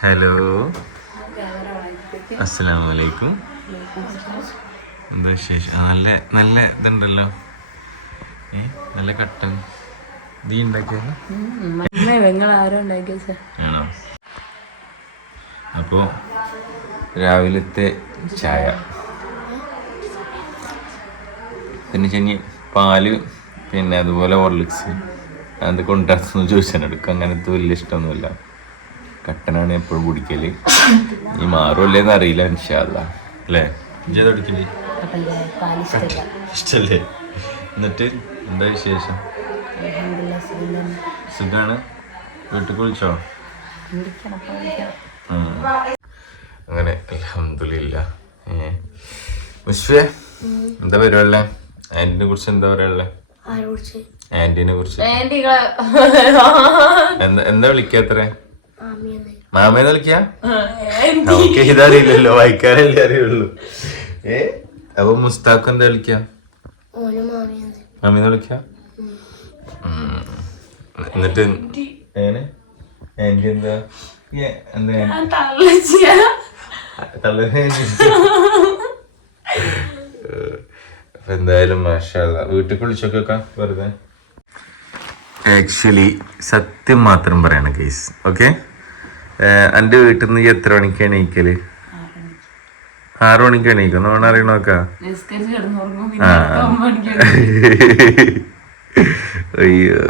Hello. അസ്സലാമു അലൈക്കും എന്താ വിശേഷം? നല്ല നല്ല ഇതുണ്ടല്ലോ. ഏ നല്ല കട്ടൻ. നീ ഉണ്ടാക്കിയത്? അപ്പോ ആണോ? അപ്പോൾ രാവിലത്തെ ചായ. പിന്നെ ചെന്നി പാൽ പിന്നെ അതുപോലെ ഹോർലിക്സ്. അത് കൊണ്ടു ചോദിച്ചാൽ എടുക്കും അങ്ങനത്തെ വലിയ ഇഷ്ടമൊന്നുമില്ല. കട്ടനാണ് എപ്പോഴും കുടിക്കൽ. ഈ മാറുമല്ലേന്ന് അറിയില്ല ഇൻഷാല്ല അല്ലേ? കുടിക്കൽ? ഇഷ്ടല്ലേ. എന്നിട്ട് എന്താ വിശേഷം? സുഖാണ്? വീട്ടിൽ കുളിച്ചോ. അങ്ങനെ അലഹമില്ല മുഷ്ഫേ എന്താ പരിപാടില്ലേ ആന്റിനെ കുറിച്ച് എന്താ പറയാനുള്ളേ? ആന്റിനെ കുറിച്ച്. എന്താ വിളിക്കാത്ര മാമേന്ന് വിളിക്കാ? നമുക്ക് ഇതറിയില്ലല്ലോ. വായിക്കാനല്ലേ അറിയുള്ളൂ. ഏ? അപ്പൊ മുസ്താഖ് എന്താ വിളിക്കാ? മാമിയെന്ന് വിളിക്കാ. എന്നിട്ട് എങ്ങനെ ആന്റി എന്താ? ഏ, എന്താ തള്ളേ അപ്പൊ എന്തായാലും മാഷാല്ല വീട്ടിൽ വിളിച്ചൊക്കെ വെറുതെ. ആക്ച്വലി സത്യം മാത്രം പറയണം കേസ് ഓക്കെ എന്റെ വീട്ടിൽ നിന്ന് എത്ര മണിക്ക് എണീക്കൽ? ആറു മണിക്ക് എണീക്കും. അറിയണോക്കാ അയ്യോ.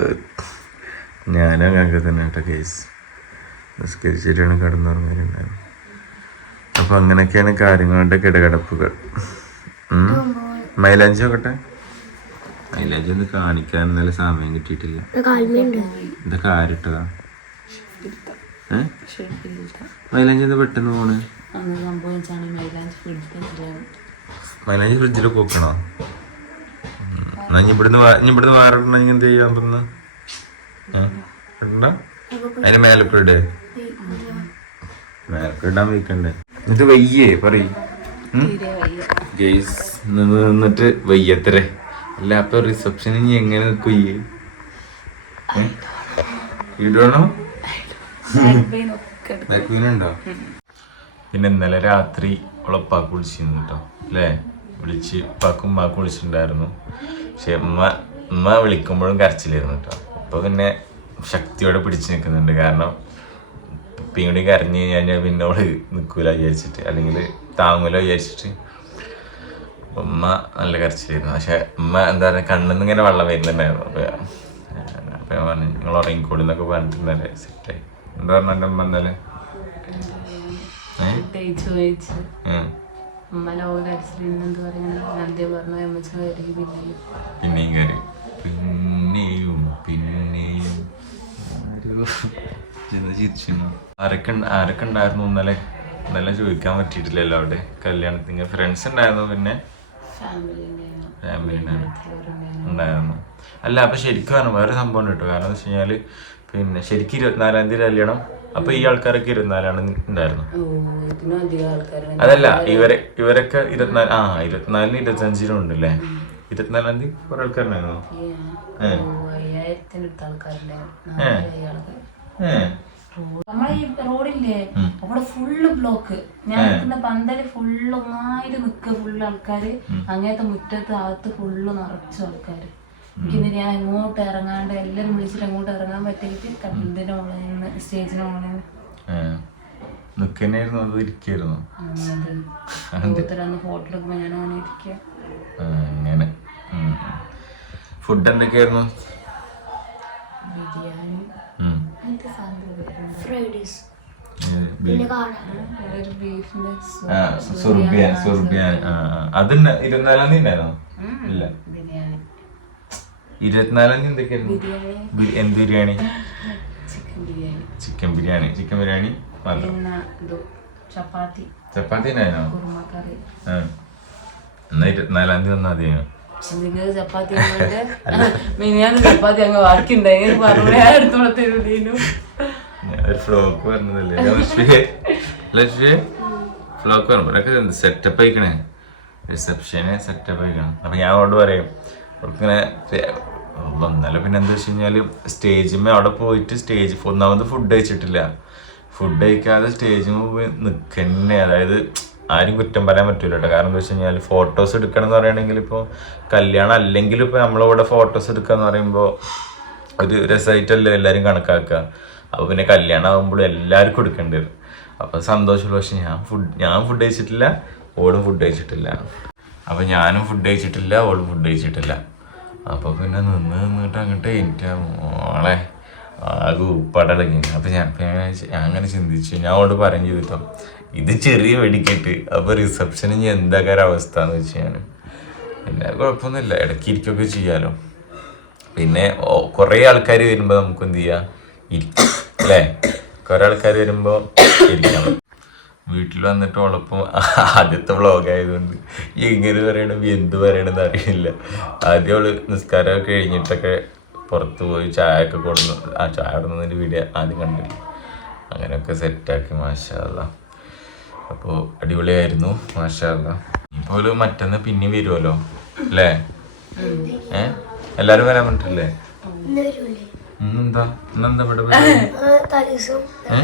ഞാനും അങ്ങനെ തന്നെ കേട്ടോ കേസ് നിസ്കരിച്ചിട്ടാണ് കിടന്നുറങ്ങലുണ്ടായിരുന്നു അപ്പൊ അങ്ങനെയൊക്കെയാണ് കാര്യങ്ങളുടെ കിടകിടപ്പുകൾ. മൈലാഞ്ചി നോക്കട്ടെ. മൈലാഞ്ചി ഒന്ന് കാണിക്കാൻ നല്ല സമയം കിട്ടിയിട്ടില്ല. ഇതൊക്കെ ആരിട്ടതാ? മൈലാഞ്ചി എന്താ പെട്ടെന്ന് പോണ്? മൈലാഞ്ചി ഫ്രിഡ്ജിൽ കൊക്കണോ എന്നാ ഇനി ഇവിടുന്ന് ഇനി ഇവിടുന്ന് വേറെ ഇടണമെങ്കിൽ എന്ത് ചെയ്യാൻ ഇടണ്ട? അതിന് മേലൊക്കെ മേലപ്പിടാൻ വെക്കണ്ടേ? എന്നിട്ട് വയ്യേ പറയും. ഗെയ്സ് നിന്നിട്ട് വയ്യത്രേ. അല്ല അപ്പൊ റിസപ്ഷൻ ഇനി എങ്ങനെ നിൽക്കുയ്യേ ഇടണോ? പിന്നെ ഇന്നലെ രാത്രി ഉളപ്പാക്ക് കുളിച്ചിരുന്നു കേട്ടോ അല്ലേ വിളിച്ച് ഉപ്പാക്കും ഉമ്മാക്കും വിളിച്ചിട്ടുണ്ടായിരുന്നു. പക്ഷെ ഉമ്മ ഉമ്മ വിളിക്കുമ്പോഴും കരച്ചിലായിരുന്നു കേട്ടോ അപ്പൊ പിന്നെ ശക്തിയോടെ പിടിച്ചു നിൽക്കുന്നുണ്ട് കാരണം പിന്നീട് കരഞ്ഞു കഴിഞ്ഞാൽ പിന്നെ അവൾ നിൽക്കൂല വിചാരിച്ചിട്ട്. അല്ലെങ്കിൽ താങ്ങൂല വിചാരിച്ചിട്ട്. ഉമ്മ നല്ല കരച്ചിലായിരുന്നു. പക്ഷെ ഉമ്മ എന്താ പറയുക കണ്ണിന്ന് ഇങ്ങനെ വെള്ളം വരുന്നുണ്ടായിരുന്നു. അപ്പൊ അപ്പൊ ഞാൻ പറഞ്ഞു നിങ്ങൾ ഉറങ്ങിക്കോളി എന്നൊക്കെ പറഞ്ഞിട്ടുണ്ടല്ലേ സെറ്റായി എന്താ പറഞ്ഞ ഇന്നലെ? ഉം. അമ്മ പിന്നെ പിന്നെയും. കയറി പിന്നെയും പിന്നെയും. ആരൊക്കെ ആരൊക്കെ ഉണ്ടായിരുന്നു ഇന്നലെ? ഇന്നലെ ചോദിക്കാൻ പറ്റിയിട്ടില്ലല്ലോ അവിടെ. കല്യാണത്തിന് ഫ്രണ്ട്സ് ഉണ്ടായിരുന്നു പിന്നെ? ഫാമിലി ഫാമിലി ഉണ്ടായിരുന്നു അല്ല അപ്പൊ ശരിക്കും പറഞ്ഞു വേറെ സംഭവം ഉണ്ട് കേട്ടോ. കാരണം എന്താ വെച്ച് കഴിഞ്ഞാൽ പിന്നെ ശരിക്കും ഇരുപത്തിനാലാം തീയതി കല്യാണം. അപ്പൊ ഈ ആൾക്കാരൊക്കെ ഇരുപത്തിനാലാണ് ഉണ്ടായിരുന്നു അതല്ല ഇവരെ ഇവരൊക്കെ ഇരുപത്തിനാല് ആ ഇരുപത്തിനാലിന് ഇരുപത്തിയഞ്ചിനും ഉണ്ട് അല്ലേ ഇരുപത്തിനാലാം തീയതി കുറെ ആൾക്കാരുണ്ടായിരുന്നോ? നമ്മളെ ഈ റോഡില്ലേ. അവിടെ ഫുള്ള് ബ്ലോക്ക്. ഞാൻ നിൽക്കുന്ന പന്തൽ ഫുള്ള് ഒന്നായിട്ട് നിൽക്കുക ഫുള്ള് ആൾക്കാര്. അങ്ങനത്തെ മുറ്റത്ത് അകത്ത് ഫുള്ള് നിറച്ചു ആൾക്കാര്. എനിക്കിന്ന് ഞാൻ എങ്ങോട്ട് ഇറങ്ങാണ്ട് എല്ലാരും വിളിച്ചിട്ട് അങ്ങോട്ട് ഇറങ്ങാൻ പറ്റിയിട്ട് കട്ടിലിന്റെ മുകളിൽ നിന്ന് സ്റ്റേജിന്റെ നിന്ന്. അത് ഇരിക്കായിരുന്നു? ഫോട്ടോ ഞാൻ അങ്ങനെ ഇരിക്കുക അങ്ങനെ. ഫുഡ് എന്തൊക്കെയായിരുന്നു? ബിരിയാണി. അത് ഇരുപത്തിനാലാം ഉണ്ടായിരുന്നോ? ഇല്ല. ബിരിയാണി ഇരുപത്തിനാലാം തീയതി എന്തൊക്കെയായിരുന്നു എന്ത് ബിരിയാണി? ചിക്കൻ ബിരിയാണി. ചിക്കൻ ബിരിയാണി. ചപ്പാത്തി. ചപ്പാത്തി. എന്നാ ഇരുപത്തിനാലാം തീയതി വന്നാൽ മതിയോ? നിങ്ങൾ ചപ്പാത്തി മിനിയാന്ന് ചപ്പാത്തി അങ്ങ് തരൂലേനു ഒരു ഫ്ലോക്ക് പറഞ്ഞതല്ലേ? ലക്ഷ്മിയെ. ലക്ഷ്മിയെ? ഫ്ലോക്ക് പറഞ്ഞു. സെറ്റപ്പ് ആയിക്കണേ? റിസപ്ഷനെ സെറ്റപ്പ് ആയിക്കണം. അപ്പൊ ഞാൻ അവരോട് പറയും അവൾക്കിങ്ങനെ വന്നാലും പിന്നെ എന്താ വെച്ച് കഴിഞ്ഞാൽ സ്റ്റേജിന്മേ അവിടെ പോയിട്ട് സ്റ്റേജ് ഒന്നാമത് ഫുഡ് കഴിച്ചിട്ടില്ല. ഫുഡ് കഴിക്കാതെ സ്റ്റേജിൽ പോയി നിൽക്കന്നെ അതായത് ആരും കുറ്റം പറയാൻ പറ്റൂല കേട്ടോ കാരണം എന്താ വെച്ച് കഴിഞ്ഞാൽ ഫോട്ടോസ് എടുക്കണം എന്ന് പറയുകയാണെങ്കിൽ ഇപ്പോൾ കല്യാണം അല്ലെങ്കിൽ ഇപ്പോൾ നമ്മളിവിടെ ഫോട്ടോസ് എടുക്കുക എന്ന് പറയുമ്പോൾ ഒരു രസമായിട്ടല്ലേ എല്ലാവരും കണക്കാക്കുക. അപ്പോൾ പിന്നെ കല്യാണം ആകുമ്പോൾ എല്ലാവർക്കും എടുക്കേണ്ടി വരും. അപ്പോൾ സന്തോഷമുള്ള പക്ഷെ ഞാൻ ഫുഡ് ഞാൻ ഫുഡ് കഴിച്ചിട്ടില്ല ഓടും ഫുഡ് കഴിച്ചിട്ടില്ല. അപ്പോൾ ഞാനും ഫുഡ് കഴിച്ചിട്ടില്ല അവൾ ഫുഡ് കഴിച്ചിട്ടില്ല. അപ്പോൾ പിന്നെ നിന്ന് നിന്നിട്ട് അങ്ങോട്ട് എനിക്ക് മോളെ. ആകെ ഉപ്പടലങ്ങി. അപ്പം ഞാൻ ഞാൻ അങ്ങനെ ചിന്തിച്ചു. ഞാൻ അവളോട് പറഞ്ഞു ചെയ്തിട്ടോ ഇത് ചെറിയ വെടിക്കെട്ട്. അപ്പോൾ റിസപ്ഷന് ഞാൻ എന്താ കാര്യം അവസ്ഥ എന്ന് വെച്ച് ഞാൻ പിന്നെ കുഴപ്പമൊന്നുമില്ല. ഇടയ്ക്ക് ഇരിക്കൊക്കെ ചെയ്യാലോ. പിന്നെ കുറേ ആൾക്കാർ വരുമ്പോൾ നമുക്ക് എന്ത് ചെയ്യാം? ഇരിക്കും അല്ലേ? കുറേ ആൾക്കാർ വരുമ്പോൾ ഇരിക്കണം. വീട്ടിൽ വന്നിട്ട് ഉള്ളപ്പം ആദ്യത്തെ വ്ളോഗ് ആയതുകൊണ്ട് എങ്ങനെ പറയണം എന്ത് പറയണമെന്ന് അറിയില്ല. ആദ്യം അവൾ നിസ്കാരമൊക്കെ കഴിഞ്ഞിട്ടൊക്കെ പുറത്ത് പോയി ചായ ഒക്കെ കൊടുന്നു ആ ചായ കൊടുന്നതിന്റെ വീഡിയോ ആദ്യം കണ്ടില്ല അങ്ങനെയൊക്കെ സെറ്റാക്കി മാഷാല്ല അപ്പോൾ അടിപൊളിയായിരുന്നു മാഷാല്ല ഇപ്പോൾ മറ്റന്ന് പിന്നെയും വരുമല്ലോ അല്ലേ? ഏ? എല്ലാരും വരാൻ പറ്റില്ലേ ഇന്നെന്താ? ഇന്നെന്താ ഇവിടെ ഏ?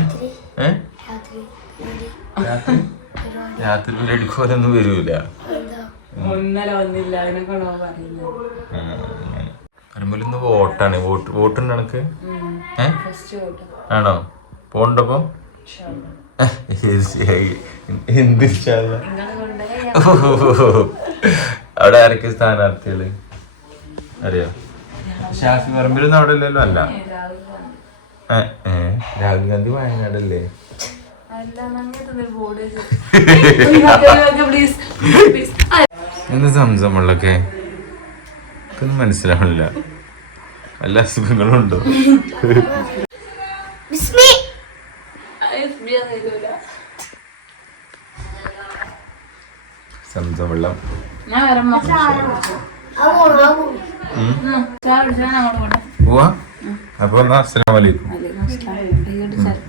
ഏ? രാത്രി? പോലൊന്നും വരൂല. ഇന്ന് വോട്ടാണ്. വോട്ട് വോട്ടുണ്ട് എനക്ക് ആണോ? പോണ്ടപ്പം? എന്ത് അവിടെ ആരൊക്കെ സ്ഥാനാർത്ഥികൾ? അറിയോ? ഷാഫി പറമ്പിലൊന്നും അവിടെ ഇല്ലല്ലോ അല്ല. രാഹുൽ ഗാന്ധി വയനാടല്ലേ? എന്ത് സംസമുള്ളൊക്കെ ഒന്നും മനസ്സിലാവണില്ല വല്ല അസുഖങ്ങളും ഉണ്ടോ? സംസം വെള്ളം അപ്പൊ എന്നാ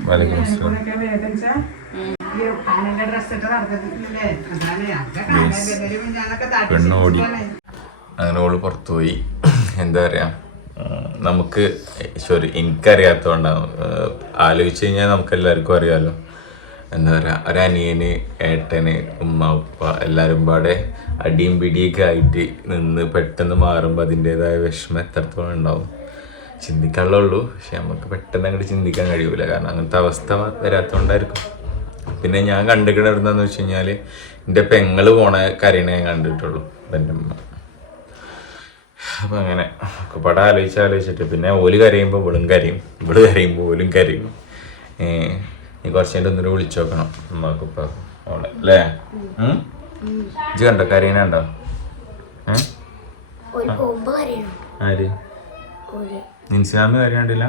അസ്സലാമു അലൈക്കും വലൈക്കും അസ്സലാം. വലൈക്കും അസ്സലാം പെണ്ണ് ഓടി. അങ്ങനെ ഓൾ പുറത്തുപോയി. എന്താ പറയാ? നമുക്ക് സോറി എനിക്കറിയാത്തതുകൊണ്ടാണ് ആലോചിച്ച് കഴിഞ്ഞാൽ നമുക്ക് എല്ലാവർക്കും അറിയാമല്ലോ എന്താ പറയാ? ഒരനിയന് ഏട്ടന് ഉമ്മ ഉപ്പ എല്ലാവരും പാടെ അടിയും പിടിയൊക്കെ ആയിട്ട് നിന്ന് പെട്ടെന്ന് മാറുമ്പോൾ അതിന്റെതായ വിഷമം എത്രത്തോളം ഉണ്ടാവും. ചിന്തിക്കാനുള്ളേ ഉള്ളൂ. പക്ഷെ നമുക്ക് പെട്ടെന്ന് അങ്ങോട്ട് ചിന്തിക്കാൻ കഴിയൂല. കാരണം അങ്ങനത്തെ അവസ്ഥ വരാത്തതുകൊണ്ടായിരിക്കും പിന്നെ ഞാൻ കണ്ടിക്കണ എവിടുന്നാന്ന് വെച്ച് കഴിഞ്ഞാൽ എന്റെ പെങ്ങൾ പോണ കരയണ ഞാൻ കണ്ടിട്ടുള്ളൂ. എന്റെ അമ്മ അപ്പം അങ്ങനെ പടം ആലോചിച്ച് ആലോചിച്ചിട്ട് പിന്നെ ഓൽ കരയുമ്പോൾ ഇവളും കരയും. ഇവൾ കരയുമ്പോൾ ഓലും കരയും. നീ കുറച്ച് കഴിഞ്ഞിട്ട് ഒന്നിട്ട് വിളിച്ചു നോക്കണം. ഉപ്പാക്കും. അവളെ അല്ലേ? ഉം? ഇജ്ജ് കണ്ടോ കരയണ കരയണം. ആര്? കരയാണ്ടില്ല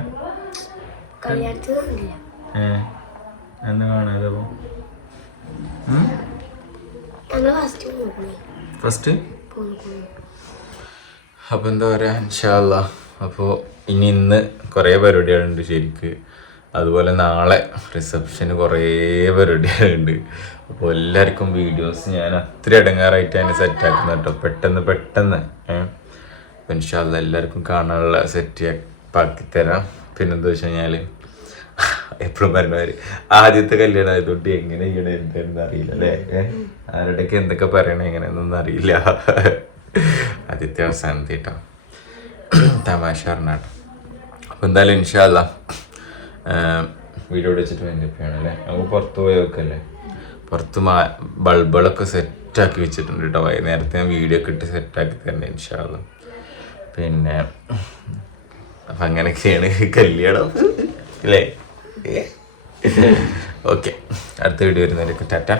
കല്യാണത്തിന് കണ്ടില്ല ഏ എന്താ കാണാതെ അപ്പൊ ഞങ്ങൾ ഫസ്റ്റ് അപ്പോൾ എന്താ പറയുക ഇൻഷാല്ല അപ്പോൾ ഇനി ഇന്ന് കുറേ പരിപാടികളുണ്ട് ശരിക്ക്. അതുപോലെ നാളെ റിസപ്ഷന് കുറേ പരിപാടികളുണ്ട്. അപ്പോൾ എല്ലാവർക്കും വീഡിയോസ് ഞാൻ അത്ര ഇടങ്ങാറായിട്ട് അതിനെ സെറ്റാക്കുന്ന കേട്ടോ പെട്ടെന്ന് പെട്ടെന്ന്. ഏഹ് അപ്പോൾ ഇൻഷാല്ല എല്ലാവർക്കും കാണാനുള്ള സെറ്റ് ആക്കി തരാം. പിന്നെന്താ വെച്ച് കഴിഞ്ഞാൽ എപ്പോഴും പറഞ്ഞവര് ആദ്യത്തെ കല്യാണം ആയതുകൊണ്ട് എങ്ങനെ ചെയ്യണം എന്താണെന്ന് അറിയില്ല അല്ലേ? ആരുടെയൊക്കെ എന്തൊക്കെ പറയണേ എങ്ങനെയെന്നൊന്നും അറിയില്ല. ആദ്യത്തെ അവസാനത്തെ കേട്ടോ. തമാശ പറഞ്ഞാട്ടോ. അപ്പോൾ എന്തായാലും ഇൻഷാല്ല വീഡിയോ വെച്ചിട്ട് വേണ്ടിയാണ് അല്ലേ? നമുക്ക് പുറത്ത് പോയി വെക്കല്ലേ പുറത്ത് മാ ബൾബുകളൊക്കെ സെറ്റാക്കി വെച്ചിട്ടുണ്ട് കേട്ടോ. വൈകുന്നേരത്തെ ഞാൻ വീഡിയോ ഒക്കെ ഇട്ട് സെറ്റാക്കി തരണേ ഇൻഷാല്ല പിന്നെ അപ്പം അങ്ങനെയൊക്കെയാണ് കല്യാണം. അല്ലേ ഓക്കെ. അടുത്ത വീഡിയോ വരുന്നവരൊക്കെ ടാറ്റ.